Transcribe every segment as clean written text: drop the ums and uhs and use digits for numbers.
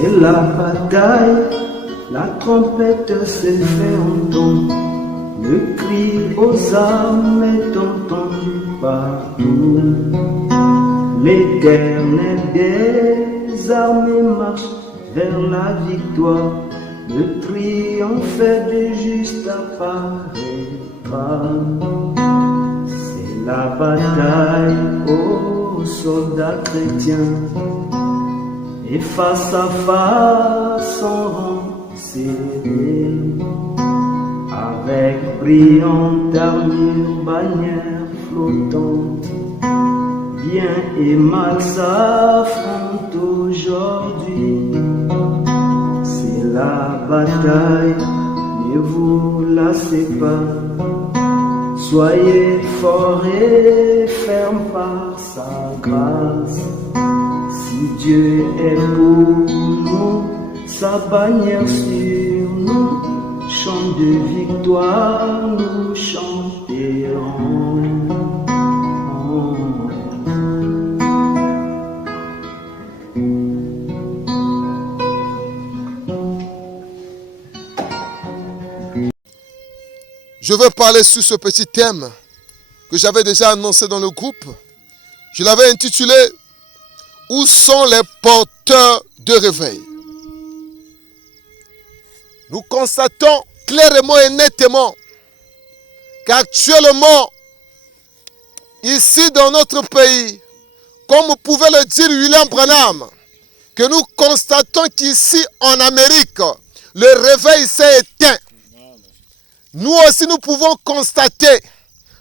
C'est la bataille, la trompette s'est fait entendre. Le cri aux armes est entendu partout. L'Éternel des armées marche vers la victoire. Le triomphe du juste apparaîtra. C'est la bataille aux soldats chrétiens. Et face à face en rang serré, avec brillante armure, bannière flottante, bien et mal s'affrontent aujourd'hui. C'est la bataille, ne vous lassez pas. Soyez forts et fermes par sa grâce. Si Dieu est pour nous, sa bannière sur nous, chant de victoire nous chanterons. Je veux parler sur ce petit thème que j'avais déjà annoncé dans le groupe. Je l'avais intitulé « Où sont les porteurs de réveil ?» Nous constatons clairement et nettement qu'actuellement, ici dans notre pays, comme pouvait le dire William Branham, que nous constatons qu'ici en Amérique, le réveil s'est éteint. Nous aussi, nous pouvons constater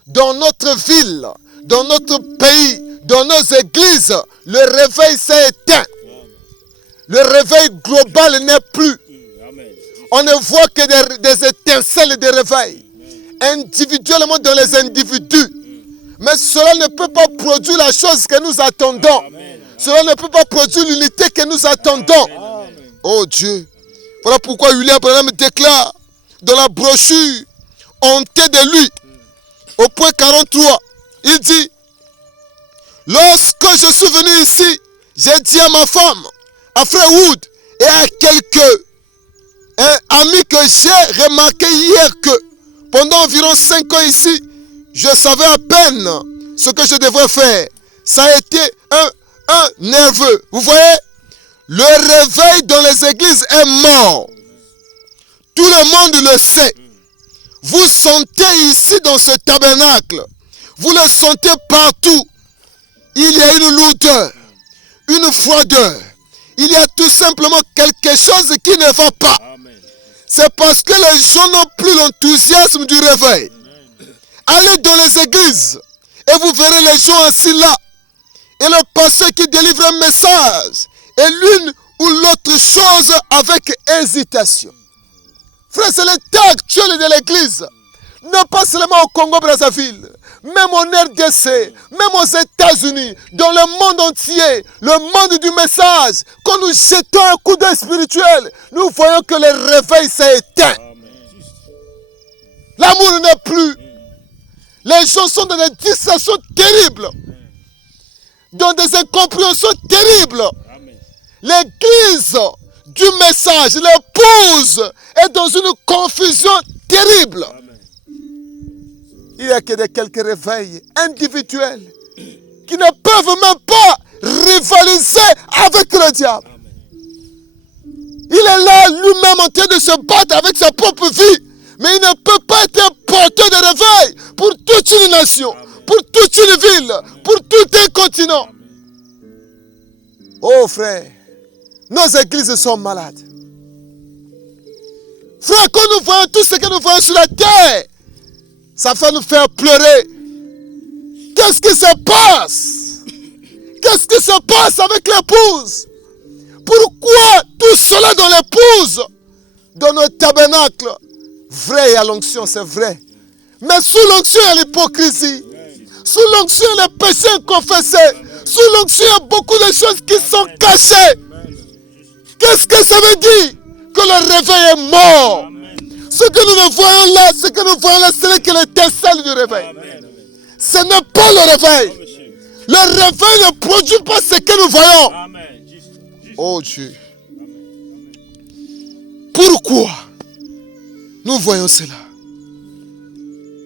dans notre ville, dans notre pays, dans nos églises, le réveil s'est éteint. Le réveil global n'est plus. On ne voit que des étincelles de réveil, individuellement dans les individus. Mais cela ne peut pas produire la chose que nous attendons. Cela ne peut pas produire l'unité que nous attendons. Oh Dieu. Voilà pourquoi William Branham déclare dans la brochure « Honteux de lui » au point 43, il dit « Lorsque je suis venu ici, j'ai dit à ma femme, à Frère Wood et à quelques amis que j'ai remarqué hier que pendant environ 5 ans ici, je savais à peine ce que je devrais faire. Ça a été un nerveux. Vous voyez, le réveil dans les églises est mort. Tout le monde le sait. Vous sentez ici dans ce tabernacle. Vous le sentez partout. Il y a une lourdeur, une froideur. Il y a tout simplement quelque chose qui ne va pas. C'est parce que les gens n'ont plus l'enthousiasme du réveil. Allez dans les églises et vous verrez les gens assis là. Et le pasteur qui délivre un message et l'une ou l'autre chose avec hésitation. Frère, c'est l'état actuel de l'église. Non pas seulement au Congo-Brazzaville, même en RDC, même aux États-Unis, dans le monde entier, le monde du message. Quand nous jetons un coup d'œil spirituel, nous voyons que le réveil s'est éteint. L'amour n'est plus. Les gens sont dans des distractions terribles, dans des incompréhensions terribles. L'église du message, l'épouse, est dans une confusion terrible. Il n'y a que quelques réveils individuels qui ne peuvent même pas rivaliser avec le diable. Il est là lui-même en train de se battre avec sa propre vie. Mais il ne peut pas être un porteur de réveil pour toute une nation, pour toute une ville, pour tout un continent. Oh frère, nos églises sont malades. Frère, quand nous voyons tout ce que nous voyons sur la terre, ça fait nous faire pleurer. Qu'est-ce qui se passe? Qu'est-ce qui se passe avec l'épouse? Pourquoi tout cela dans l'épouse? Dans notre tabernacle? Vrai, il y a l'onction, c'est vrai. Mais sous l'onction, il y a l'hypocrisie. Sous l'onction, il y a les péchés inconfessés. Sous l'onction, il y a beaucoup de choses qui sont cachées. Qu'est-ce que ça veut dire? Que le réveil est mort. Ce que nous voyons là, ce n'est que l'étincelle du réveil. Ce n'est pas le réveil. Le réveil ne produit pas ce que nous voyons. Oh Dieu. Pourquoi nous voyons cela?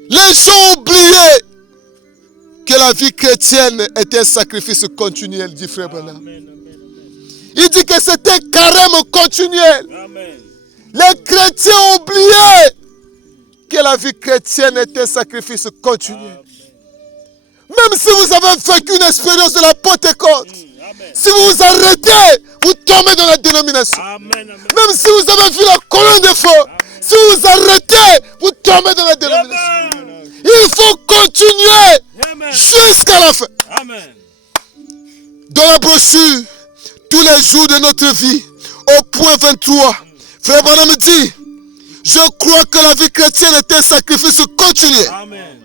Les gens ont oublié que la vie chrétienne était un sacrifice continuel, dit Frère Branham. Il dit que c'était un carême continuel. Amen. Les chrétiens ont oublié que la vie chrétienne est un sacrifice continuel. Même si vous avez vécu une expérience de la Pentecôte, si vous vous arrêtez, vous tombez dans la dénomination. Amen. Même si vous avez vu la colonne de feu, si vous vous arrêtez, vous tombez dans la dénomination. Il faut continuer jusqu'à la fin. Amen. Dans la brochure, tous les jours de notre vie, au point 23, Frère Branham me dit, je crois que la vie chrétienne est un sacrifice continuel. Amen.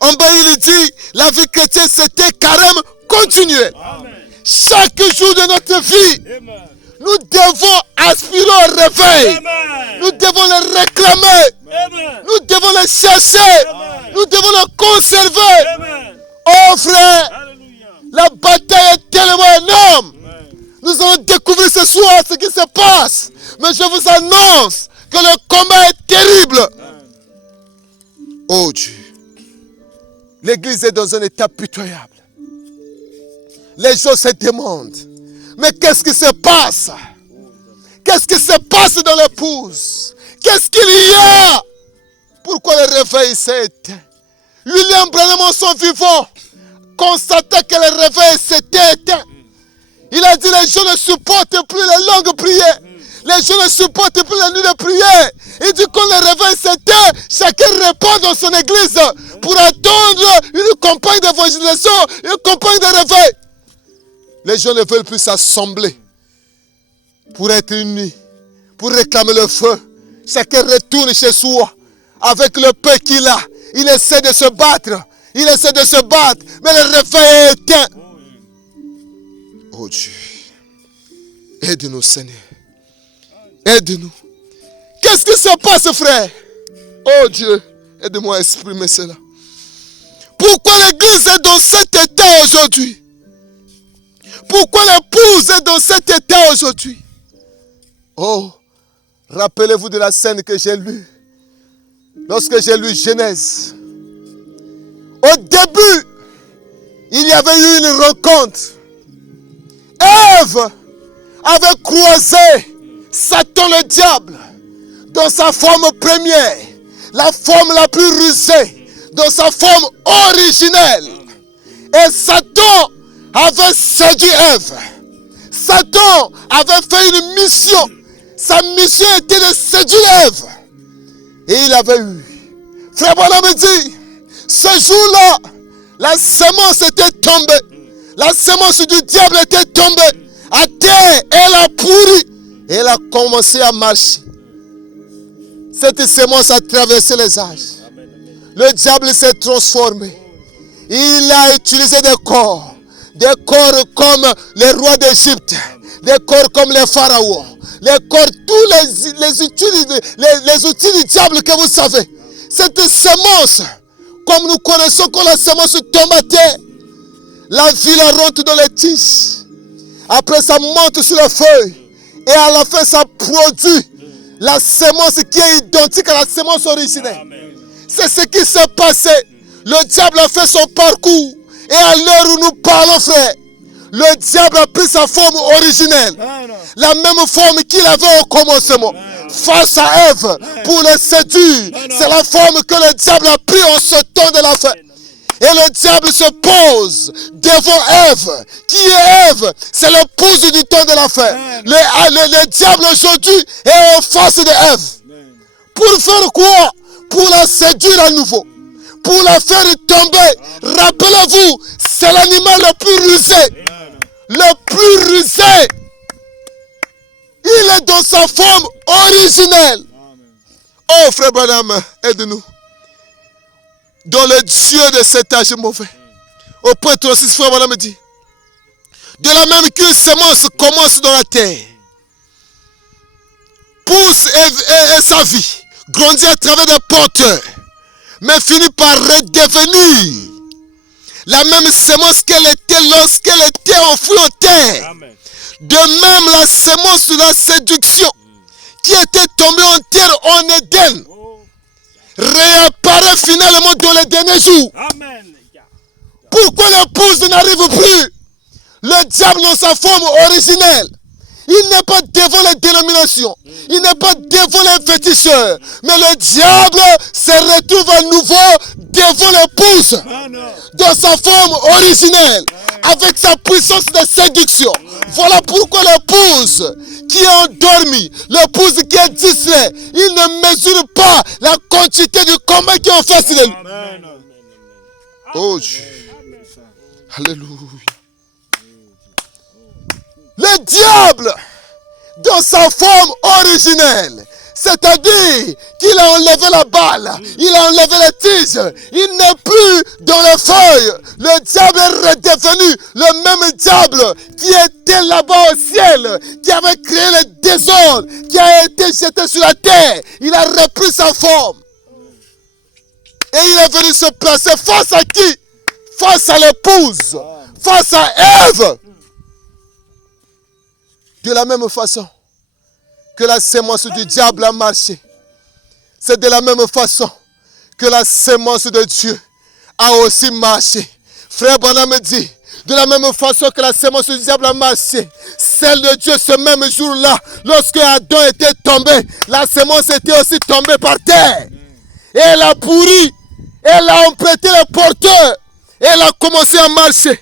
En bas, il dit, la vie chrétienne, c'est un carême continuel. Amen. Chaque jour de notre vie, Amen. nous devons aspirer au réveil. Amen. Nous devons le réclamer. Amen. Nous devons le chercher. Amen. Nous devons le conserver. Amen. Oh frère, Alléluia. la bataille est tellement énorme. Amen. Nous allons découvrir ce soir ce qui se passe. Mais je vous annonce que le combat est terrible. Oh Dieu. L'église est dans un état pitoyable. Les gens se demandent, mais qu'est-ce qui se passe? Qu'est-ce qui se passe dans l'épouse? Qu'est-ce qu'il y a? Pourquoi le réveil s'est éteint? William Branham en son vivant constatait que le réveil s'était éteint. Il a dit, les gens ne supportent plus les longues prières. Les gens ne supportent plus les nuits de prière. Il dit, quand le réveil s'éteint, chacun répond dans son église pour attendre une campagne d'évangélisation, une campagne de réveil. Les gens ne veulent plus s'assembler pour être unis, pour réclamer le feu. Chacun retourne chez soi avec le peu qu'il a. Il essaie de se battre. Il essaie de se battre. Mais le réveil est éteint. Oh Dieu. Aide-nous, Seigneur. Aide-nous. Qu'est-ce qui se passe, frère? Oh Dieu. Aide-moi à exprimer cela. Pourquoi l'église est dans cet état aujourd'hui? Pourquoi l'épouse est dans cet état aujourd'hui? Oh, rappelez-vous de la scène que j'ai lue. Lorsque j'ai lu Genèse. Au début, il y avait eu une rencontre. Ève avait croisé Satan le diable dans sa forme première, la forme la plus rusée, dans sa forme originelle. Et Satan avait séduit Ève. Satan avait fait une mission. Sa mission était de séduire Ève. Et il avait eu. Frère Branham me dit, ce jour-là, la semence était tombée. La semence du diable était tombée à terre. Elle a pourri. Et elle a commencé à marcher. Cette semence a traversé les âges. Le diable s'est transformé. Il a utilisé des corps comme les rois d'Égypte, des corps comme les pharaons, les corps, tous les outils du diable que vous savez. Cette semence, comme nous connaissons quand la semence tombe à terre, la vie la rentre dans les tiges. Après ça monte sur les feuilles. Et à la fin ça produit la semence qui est identique à la semence originelle. C'est ce qui s'est passé. Le diable a fait son parcours. Et à l'heure où nous parlons, frère, le diable a pris sa forme originelle. La même forme qu'il avait au commencement. Face à Ève, pour le séduire. C'est la forme que le diable a pris en ce temps de la fin. Et le diable se pose devant Ève. Qui est Ève? C'est l'épouse du temps de la fin. Le diable aujourd'hui est en face de Ève. Pour faire quoi? Pour la séduire à nouveau. Pour la faire tomber. Rappelez-vous, c'est l'animal le plus rusé. Le plus rusé. Il est dans sa forme originelle. Oh frère Branham, aide-nous. Dans le Dieu de cet âge mauvais. Au point 36, frère Branham me dit. De la même qu'une semence commence dans la terre. Pousse et sa vie. Grandit à travers des porteurs. Mais finit par redevenir la même semence qu'elle était lorsqu'elle était enfouie en terre. Amen. De même la semence de la séduction qui était tombé en terre en Éden réapparaît finalement dans les derniers jours. Amen. Pourquoi l'épouse n'arrive plus? Le diable dans sa forme originelle. Il n'est pas devant les dénominations. Il n'est pas devant les féticheurs. Mais le diable se retrouve à nouveau devant l'épouse. Dans sa forme originelle. Avec sa puissance de séduction. Voilà pourquoi l'épouse qui est endormie, l'épouse qui est distrait, il ne mesure pas la quantité du combat qui est en face de lui. Oh Dieu. Alléluia. Le diable, dans sa forme originelle, c'est-à-dire qu'il a enlevé la balle, il a enlevé les tiges, il n'est plus dans les feuilles. Le diable est redevenu le même diable qui était là-bas au ciel, qui avait créé le désordre, qui a été jeté sur la terre. Il a repris sa forme. Et il est venu se placer face à qui? Face à l'épouse, face à Ève. De la même façon que la sémence du diable a marché, c'est de la même façon que la sémence de Dieu a aussi marché. Frère Branham me dit, de la même façon que la sémence du diable a marché, celle de Dieu ce même jour-là, lorsque Adam était tombé, la sémence était aussi tombée par terre. Et elle a pourri, elle a emprunté les porteurs, et elle a commencé à marcher.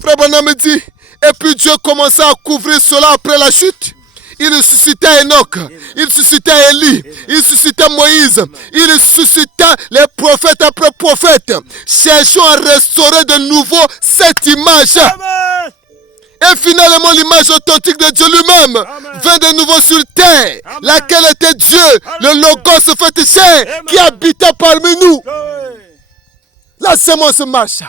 Frère Branham me dit, et puis Dieu commença à couvrir cela après la chute. Il suscita Enoch, il suscita Élie, il suscita Moïse, il suscita les prophètes après prophètes, cherchant à restaurer de nouveau cette image. Amen. Et finalement, l'image authentique de Dieu lui-même vint de nouveau sur terre, laquelle était Dieu, le Logos fait chair, qui habitait parmi nous. La sémence marche.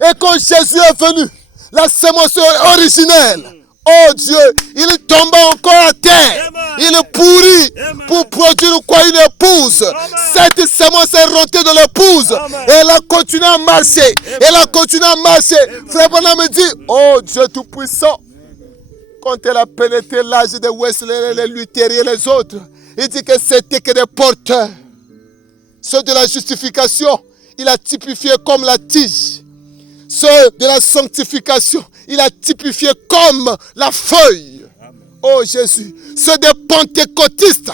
Et quand Jésus est venu, la sémence originelle, oh Dieu, il tomba encore à terre. Il pourrit pour produire quoi? Une épouse. Cette sémence est rentrée dans l'épouse. Et elle a continué à marcher. Elle a continué à marcher. Frère Branham me dit, oh Dieu Tout-Puissant, quand elle a pénétré l'âge de Wesley, les Luthériens et les autres, il dit que c'était que des porteurs. Ceux de la justification, il a typifié comme la tige. Ceux de la sanctification, il a typifié comme la feuille. Oh Jésus. Ceux des pentecôtistes,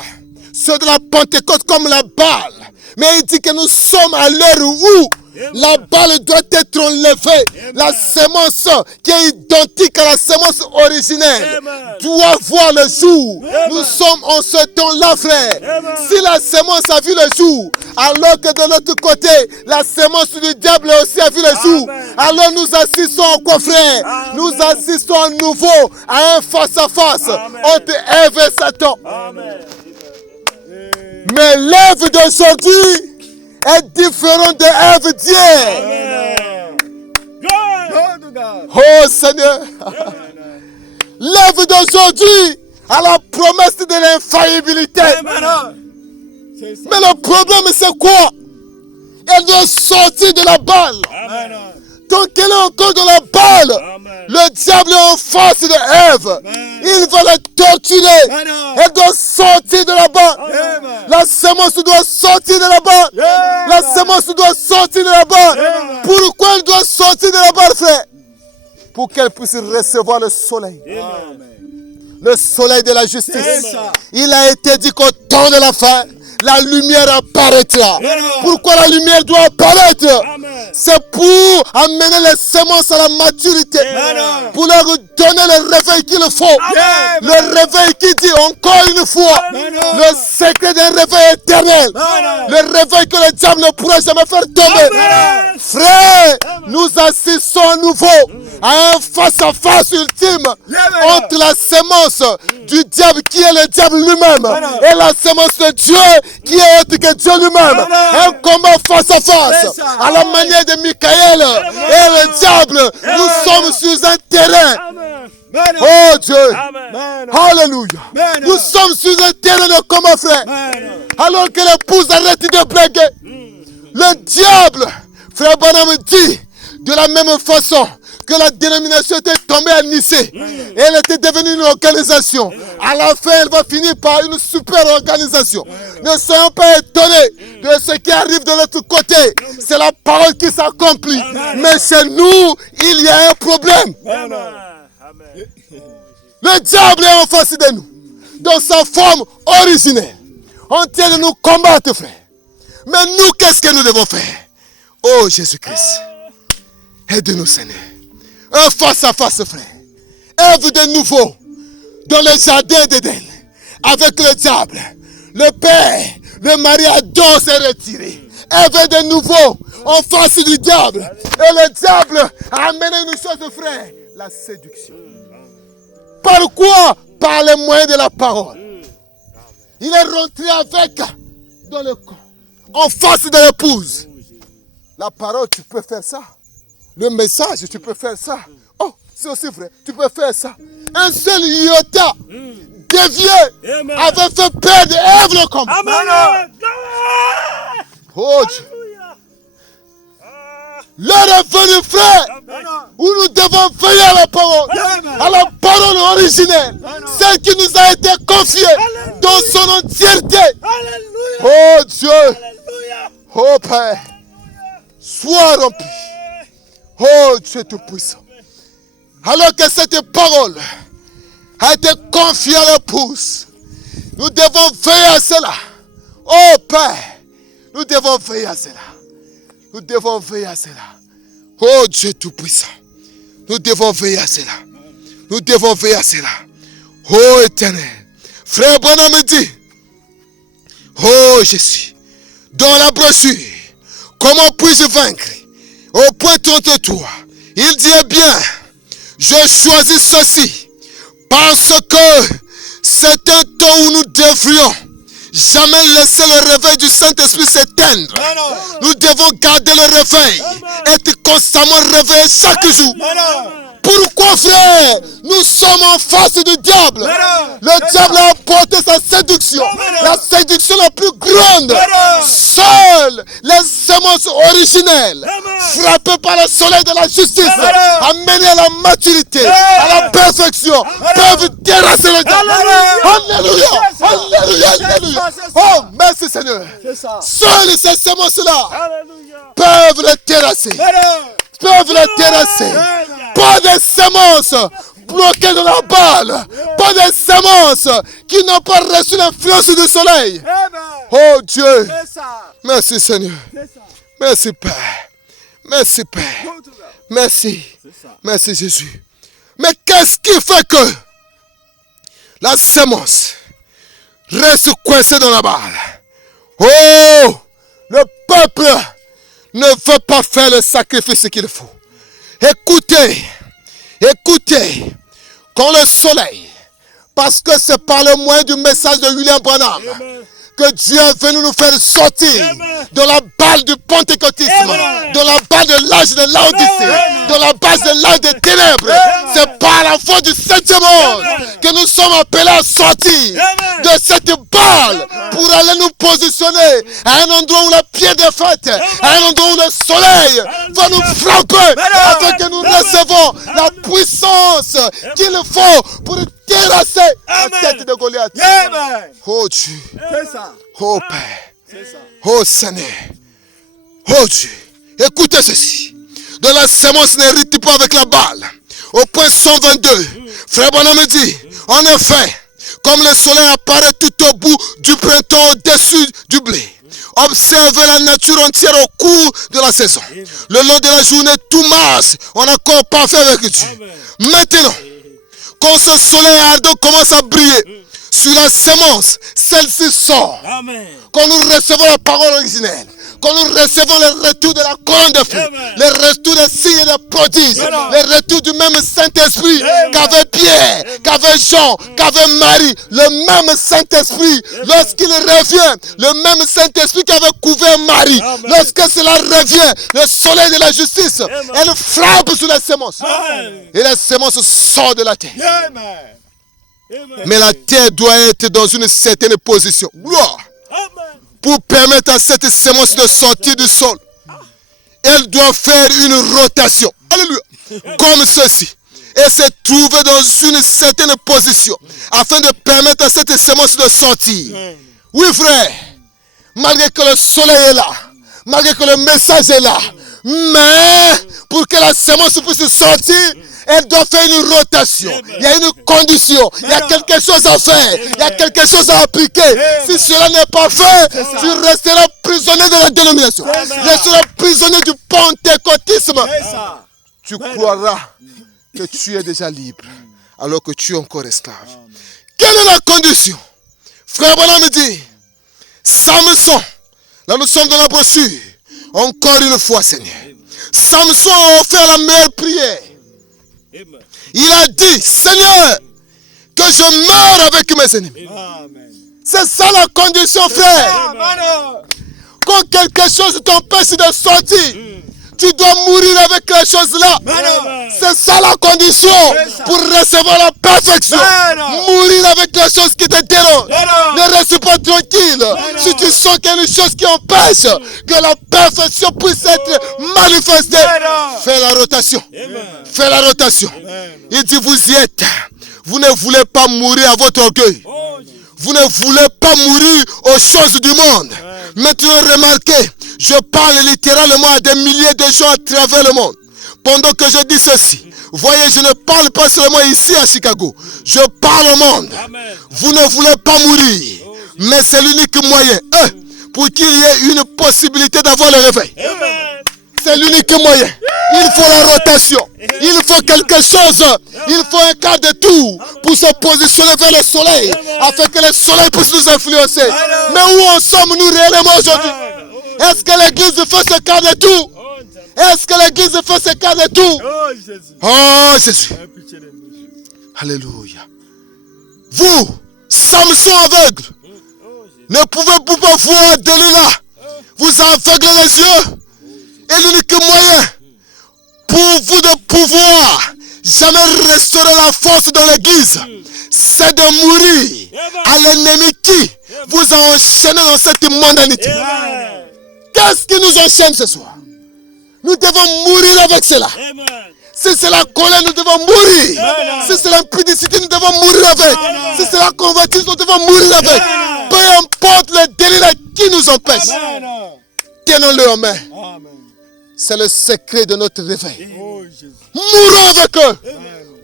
ceux de la Pentecôte comme la balle. Mais il dit que nous sommes à l'heure où la balle doit être enlevée. La sémence qui est identique à la sémence originelle doit voir le jour. Nous sommes en ce temps-là, frère. Si la sémence a vu le jour, alors que de l'autre côté, la sémence du diable aussi a vu le jour, alors nous assistons à quoi, frère? Nous assistons à nouveau à un face-à-face entre Ève et Satan. Mais l'Ève d'aujourd'hui est différente de Ève d'hier. Oh Seigneur. L'Ève d'aujourd'hui a la promesse de l'infaillibilité. Mais le problème c'est quoi? Elle doit sortir de la balle. Tant qu'elle est encore dans la balle, le diable est en face de Ève. Il va la torturer. Elle doit sortir de la balle. La sémence doit sortir de la balle. La sémence doit sortir de la balle. Pourquoi elle doit sortir de la balle, frère? Pour qu'elle puisse recevoir le soleil. Le soleil de la justice. Il a été dit qu'au temps de la fin, la lumière apparaîtra. Pourquoi la lumière doit apparaître? C'est pour amener les semences à la maturité. Pour leur donner le réveil qu'il faut. Le réveil qui dit encore une fois le secret d'un réveil éternel. Le réveil que le diable ne pourra jamais faire tomber. Frère, nous assistons à nouveau à un face-à-face ultime entre la sémence du diable qui est le diable lui-même et la sémence de Dieu qui est autre que Dieu lui-même. Un combat face à face à la manière de Michael et le diable. Nous sommes sur un terrain. Oh Dieu. Alléluia. Nous sommes sur un terrain de combat, frère. Alors que l'épouse arrête de blaguer. Le diable, frère Branham dit, de la même façon, que la dénomination était tombée à Nicée. Et elle était devenue une organisation. À la fin, elle va finir par une super organisation. Ne soyons pas étonnés de ce qui arrive de l'autre côté. C'est la parole qui s'accomplit. Mais chez nous, il y a un problème. Le diable est en face de nous, dans sa forme originelle. On tient de nous combattre, frère. Mais nous, qu'est-ce que nous devons faire? Oh Jésus-Christ, aide-nous, Seigneur. Un face-à-face, frère. Œuvre de nouveau dans le jardin d'Éden avec le diable. Le père, le mari adore se retirer. Œuvre de nouveau en face du diable. Et le diable a amené une chose, frère, la séduction. Par quoi? Par les moyens de la parole. Il est rentré avec dans le camp, en face de l'épouse. La parole, tu peux faire ça. Le message, tu peux faire ça. Oh, c'est aussi vrai, tu peux faire ça. Un seul iota dévié avait fait perdre Ève le combat. Amen. Oh Dieu. L'heure est venue, frère, où nous devons veiller à la parole. À la parole originelle. Celle qui nous a été confiée dans son entièreté. Oh Dieu. Oh Père. Sois rempli. Oh Dieu Tout-Puissant. Alors que cette parole a été confiée à l'épouse, nous devons veiller à cela. Oh Père, nous devons veiller à cela. Nous devons veiller à cela. Oh Dieu Tout-Puissant. Nous devons veiller à cela. Nous devons veiller à cela. Oh Éternel. Frère Branham me dit, oh Jésus, dans la brochure, comment puis-je vaincre? Au point 33, il dit, eh bien, je choisis ceci, parce que c'est un temps où nous devrions jamais laisser le réveil du Saint-Esprit s'éteindre. Nous devons garder le réveil, être constamment réveillés chaque jour. Pourquoi, frère? Nous sommes en face du diable. Le diable a apporté sa séduction. La séduction la plus grande. Seules les semences originelles, frappées par le soleil de la justice, amenées à la maturité, à la perfection, peuvent terrasser le diable. Alléluia! Alléluia! Alléluia! Oh, merci Seigneur. Seules ces semences-là peuvent le terrasser. Peuvent le terrasser. Pas des semences bloquées dans la balle. Pas des semences qui n'ont pas reçu l'influence du soleil. Oh Dieu. Merci Seigneur. Merci Père. Merci Père. Merci. Merci Jésus. Mais qu'est-ce qui fait que la semence reste coincée dans la balle? Oh, le peuple ne veut pas faire le sacrifice qu'il faut. Écoutez, écoutez, quand le soleil, parce que c'est par le moyen du message de William Branham que Dieu est venu nous faire sortir de la balle du pentecôtisme, de la balle de l'âge de l'Odyssée, de la base de l'âge des ténèbres. C'est par la voix du septième monde que nous sommes appelés à sortir de cette balle pour aller nous positionner à un endroit où la pierre est faite, à un endroit où le soleil va nous frapper afin que nous recevons la puissance qu'il faut pour terrasser la tête de Goliath. Oh Dieu. Oh Père. Oh Seigneur. Oh Dieu. Écoutez ceci. De la semence n'hérite pas avec la balle. Au point 122, Frère Branham me dit, en effet, comme le soleil apparaît tout au bout du printemps au-dessus du blé, observez la nature entière au cours de la saison. Le long de la journée, tout marche en accord parfait avec Dieu. Maintenant, quand ce soleil ardent commence à briller sur la semence, celle-ci sort. Quand nous recevons la parole originelle, quand nous recevons le retour de la couronne de feu, le retour des signes et des prodiges, le retour du même Saint-Esprit qu'avait Pierre, qu'avait Jean, qu'avait Marie, le même Saint-Esprit, lorsqu'il revient, le même Saint-Esprit qu'avait couvert Marie, lorsque cela revient, le soleil de la justice, elle frappe sur les semences. Et les semences sortent de la terre. Mais la terre doit être dans une certaine position. Gloire. Pour permettre à cette semence de sortir du sol, elle doit faire une rotation. Alléluia. comme ceci et se trouver dans une certaine position afin de permettre à cette semence de sortir. Oui, frère, malgré que le soleil est là, malgré que le message est là, mais pour que la semence puisse sortir, elle doit faire une rotation. Il y a une condition, il y a quelque chose à faire, il y a quelque chose à appliquer. Si cela n'est pas fait, tu resteras prisonnier de la dénomination. Tu resteras prisonnier du pentecôtisme. Tu croiras que tu es déjà libre, alors que tu es encore esclave. Quelle est la condition? Frère Branham me dit, Samson, là nous sommes dans la brochure, encore une fois Seigneur. Samson a offert la meilleure prière. Il a dit, Seigneur, que je meure avec mes ennemis. C'est ça la condition, frère. Quand quelque chose t'empêche de sortir, tu dois mourir avec les choses-là. C'est ça la condition pour recevoir la perfection. Mourir avec les choses qui te dérangent. Ne reste pas tranquille. Si tu sens qu'il y a une chose qui empêche que la perfection puisse être manifestée, fais la rotation. Fais la rotation. Il dit, vous y êtes. Vous ne voulez pas mourir à votre orgueil. Vous ne voulez pas mourir aux choses du monde. Maintenant, remarquez, je parle littéralement à des milliers de gens à travers le monde. Pendant que je dis ceci, voyez, je ne parle pas seulement ici à Chicago. Je parle au monde. Vous ne voulez pas mourir. Mais c'est l'unique moyen pour qu'il y ait une possibilité d'avoir le réveil. C'est l'unique moyen. Il faut la rotation. Il faut quelque chose. Il faut un quart de tour pour se positionner vers le soleil, afin que le soleil puisse nous influencer. Mais où en sommes-nous réellement aujourd'hui? Est-ce que l'église fait ce quart de tour? Est-ce que l'église fait ce quart de tour? Oh Jésus. Alléluia. Vous, Samson aveugle, ne pouvez-vous pas voir Delilah? Vous aveuglez les yeux. Et l'unique moyen pour vous de pouvoir jamais restaurer la force dans l'église, c'est de mourir à l'ennemi qui vous a enchaîné dans cette mondanité. Qu'est-ce qui nous enchaîne ce soir? Nous devons mourir avec cela. Si c'est la colère, nous devons mourir. Si c'est l'impudicité, nous devons mourir avec. Si c'est la convoitise, nous devons mourir avec. Peu importe le délire qui nous empêche, tenons-le en main. C'est le secret de notre réveil. Mourons avec eux.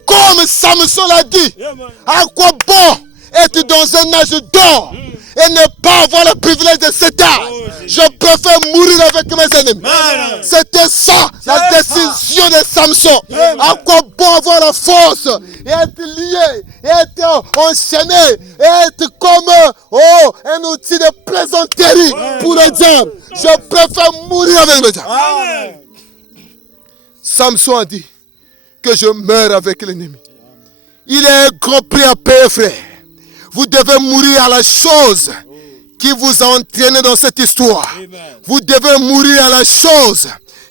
Comme Samson l'a dit. À quoi bon être dans un âge d'or et ne pas avoir le privilège de cet âge? Je préfère mourir avec mes ennemis. C'était ça la décision de Samson. À quoi bon avoir la force et être lié, et être enchaîné, et être comme un outil de plaisanterie pour le diable. Je préfère mourir avec le diable. Samson a dit que je meurs avec l'ennemi. Il est un grand prix à payer, frère. Vous devez mourir à la chose qui vous a entraîné dans cette histoire. Vous devez mourir à la chose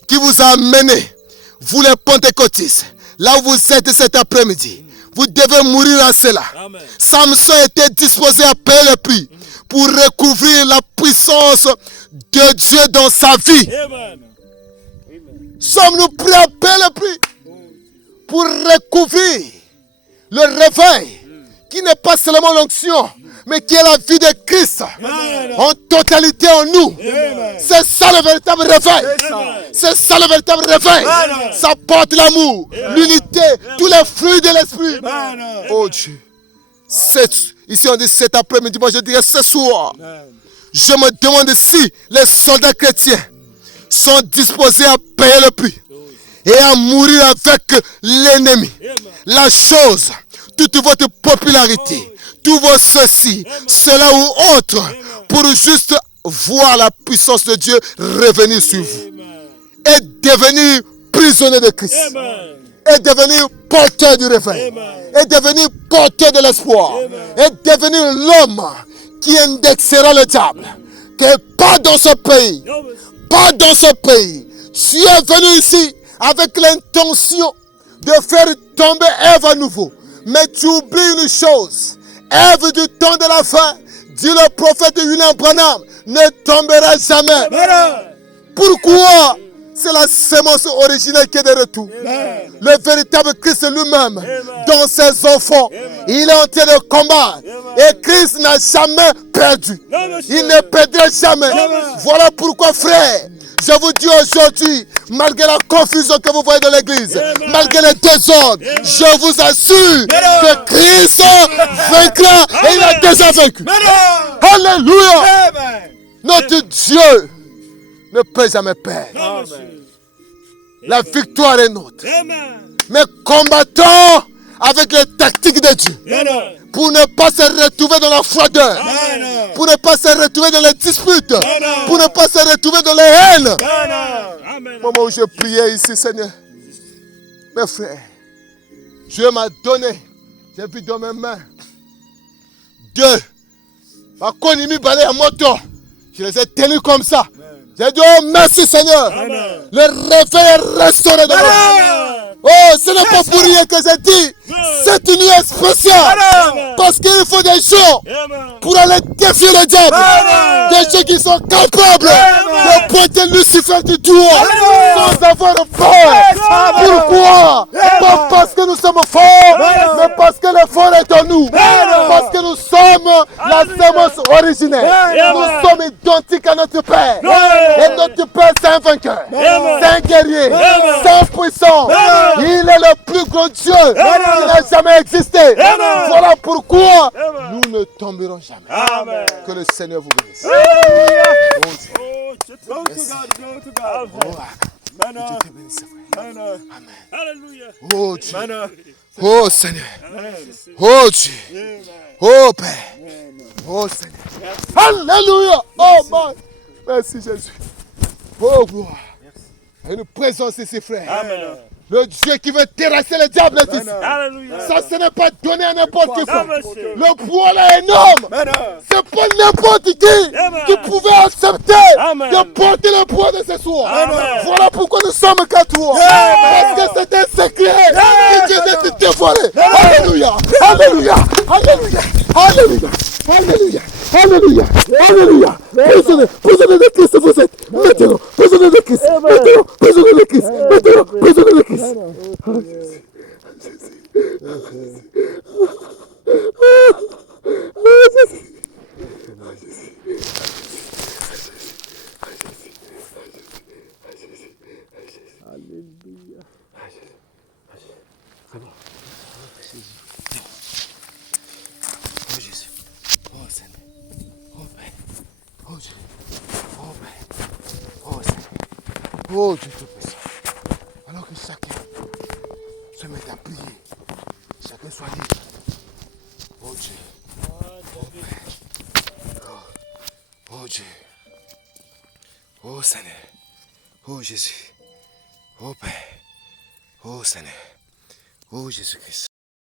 qui vous a amené, vous les pentecôtistes, là où vous êtes cet après-midi. Vous devez mourir à cela. Samson était disposé à payer le prix pour recouvrir la puissance de Dieu dans sa vie. Sommes-nous prêts à payer le prix pour recouvrir le réveil qui n'est pas seulement l'onction, mais qui est la vie de Christ en totalité en nous? C'est ça le véritable réveil. C'est ça le véritable réveil. Ça porte l'amour, l'unité, tous les fruits de l'esprit. Oh Dieu. Ici on dit cet après-midi, moi je dirais ce soir. Je me demande si les soldats chrétiens sont disposés à payer le prix et à mourir avec l'ennemi. La chose, toute votre popularité, tous vos ceci, cela ou autre, pour juste voir la puissance de Dieu revenir sur vous et devenir prisonnier de Christ, et devenir porteur du réveil, et devenir porteur de l'espoir, et devenir l'homme qui indexera le diable. Que pas dans ce pays, pas dans ce pays. Tu es venu ici avec l'intention de faire tomber Ève à nouveau. Mais tu oublies une chose. Ève du temps de la fin, dit le prophète William Branham, ne tombera jamais. Pourquoi? C'est la sémence originelle qui est de retour. Le véritable Christ lui-même, dans ses enfants, il est en train de combattre. Et Christ n'a jamais perdu. Il ne perdra jamais. Voilà pourquoi, frère, je vous dis aujourd'hui, malgré la confusion que vous voyez dans l'église, malgré les désordres, je vous assure que Christ vaincra et il a déjà vaincu. Alléluia. Notre Dieu ne peut jamais perdre. La victoire est nôtre. Mais combattons avec les tactiques de Dieu. Pour ne pas se retrouver dans la froideur. Pour ne pas se retrouver dans les disputes. Pour ne pas se retrouver dans les haines. Au moment où je priais ici, Seigneur, mes frères, Dieu m'a donné, j'ai vu dans mes mains, 2 Akonimi balai à moto. Je les ai tenus comme ça. J'ai dit, oh merci Seigneur. Le réveil est restauré dans ma vie. Oh, ce n'est pas pour rien que j'ai dit. Cette nuit est spéciale. Parce qu'il faut des gens pour aller défier le diable. Des gens qui sont capables de pointer Lucifer du doigt sans avoir peur. Pourquoi? Pas parce que nous sommes forts, mais parce que le fort est en nous. Parce que nous sommes la sémence originelle. Nous sommes identiques à notre Père. Et notre Père, c'est un vainqueur. C'est un guerrier. C'est un puissant. Il est le plus grand Dieu qui n'a jamais existé. Voilà pourquoi nous ne tomberons jamais. Que le Seigneur vous bénisse. Oh Dieu. Oh Seigneur. Oh Dieu. Oh Père. Oh Seigneur. Alléluia. Oh mon. Merci Jésus. Oh gloire. Il y a une présence ici, frère. Amen. Le Dieu qui veut terrasser le diable est ici. Ça, ce n'est pas donné à n'importe qui. Le poids là est énorme. C'est pas n'importe qui pouvait accepter de porter le poids de ce soir. Voilà pourquoi nous sommes 4 rois. Parce que c'est un secret que Dieu a dévoilé. Alléluia. Alléluia. Alléluia. Alléluia. Alléluia. Alléluia. Alléluia. Prisonnier de Christ vous êtes. Maintenant, prisonnier de Christ. Maintenant, prisonnier de Christ. Maintenant, prisonnier de Christ. Alléluia. C'est bon. Oh Jésus. Oh Seigneur. Oh Père. Oh Dieu. Oh Père. Oh Seigneur. Oh Dieu Tout-Puissant. Alors que chacun se mette à prier. Chacun soit libre. Oh Dieu. Oh Père. Oh Dieu. Oh Seigneur. Oh Jésus. Oh Père. Oh Seigneur. Oh Jésus-Christ.